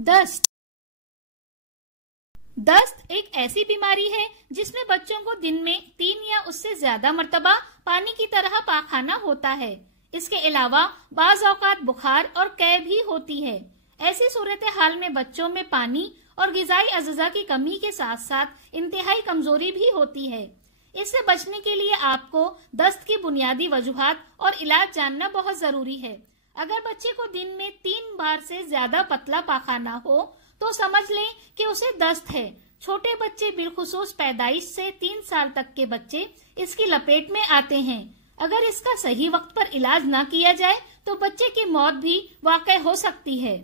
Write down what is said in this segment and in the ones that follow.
दस्त। दस्त एक ऐसी बीमारी है जिसमें बच्चों को दिन में 3 या उससे ज्यादा मर्तबा पानी की तरह पाखाना होता है। इसके अलावा बाज औकात बुखार और कै भी होती है। ऐसी सूरत हाल में बच्चों में पानी और गिजाई अज़्ज़ा की कमी के साथ साथ इंतहाई कमजोरी भी होती है। इससे बचने के लिए आपको दस्त की बुनियादी वजूहात और इलाज जानना बहुत जरूरी है। अगर बच्चे को दिन में 3 बार से ज्यादा पतला पाखाना हो तो समझ लें कि उसे दस्त है। छोटे बच्चे बिलखुसूस पैदाइश से 3 साल तक के बच्चे इसकी लपेट में आते हैं। अगर इसका सही वक्त पर इलाज न किया जाए तो बच्चे की मौत भी वाक़ई हो सकती है।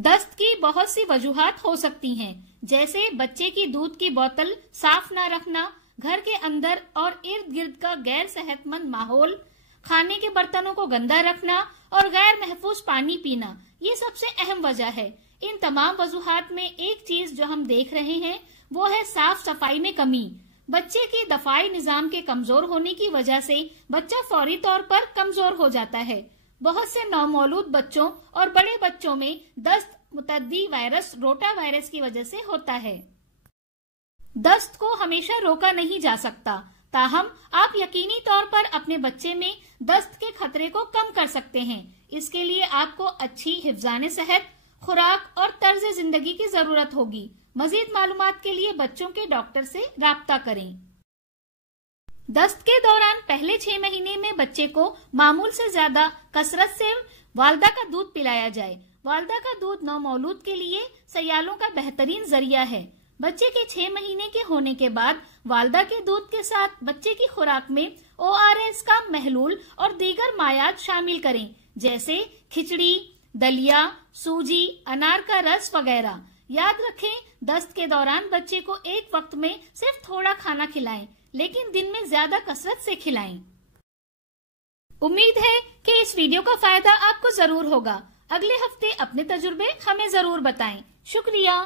दस्त की बहुत सी वजूहात हो सकती हैं, जैसे बच्चे की दूध की बोतल साफ न रखना, घर के अंदर और इर्द गिर्द का गैर सेहतमंद माहौल, खाने के बर्तनों को गंदा रखना और गैर महफूज पानी पीना। ये सबसे अहम वजह है। इन तमाम वजूहात में एक चीज जो हम देख रहे हैं वो है साफ सफाई में कमी। बच्चे की दफाई निजाम के कमजोर होने की वजह से बच्चा फौरी तौर पर कमजोर हो जाता है। बहुत से नौमौलूद बच्चों और बड़े बच्चों में दस्त मुतद्दी वायरस रोटा वायरस की वजह से होता है। दस्त को हमेशा रोका नहीं जा सकता, ताहम आप यकीनी तौर पर अपने बच्चे में दस्त के खतरे को कम कर सकते हैं। इसके लिए आपको अच्छी हिफ्ज़ाने सेहत, खुराक और तर्ज जिंदगी की जरूरत होगी। मजीद मालूमात के लिए बच्चों के डॉक्टर से राब्ता करें। दस्त के दौरान पहले 6 महीने में बच्चे को मामूल से ज्यादा कसरत से वालदा का दूध पिलाया जाए। वालदा का दूध नौमौलूद के लिए सयालों का बेहतरीन जरिया है। बच्चे के 6 महीने के होने के बाद वालदा के दूध के साथ बच्चे की खुराक में ORS का महलूल और दीगर मायात शामिल करें, जैसे खिचड़ी, दलिया, सूजी, अनार का रस वगैरह। याद रखें, दस्त के दौरान बच्चे को एक वक्त में सिर्फ थोड़ा खाना खिलाएं, लेकिन दिन में ज्यादा कसरत से खिलाएं। उम्मीद है कि इस वीडियो का फायदा आपको जरूर होगा। अगले हफ्ते अपने तजुर्बे हमें जरूर बताएं। शुक्रिया।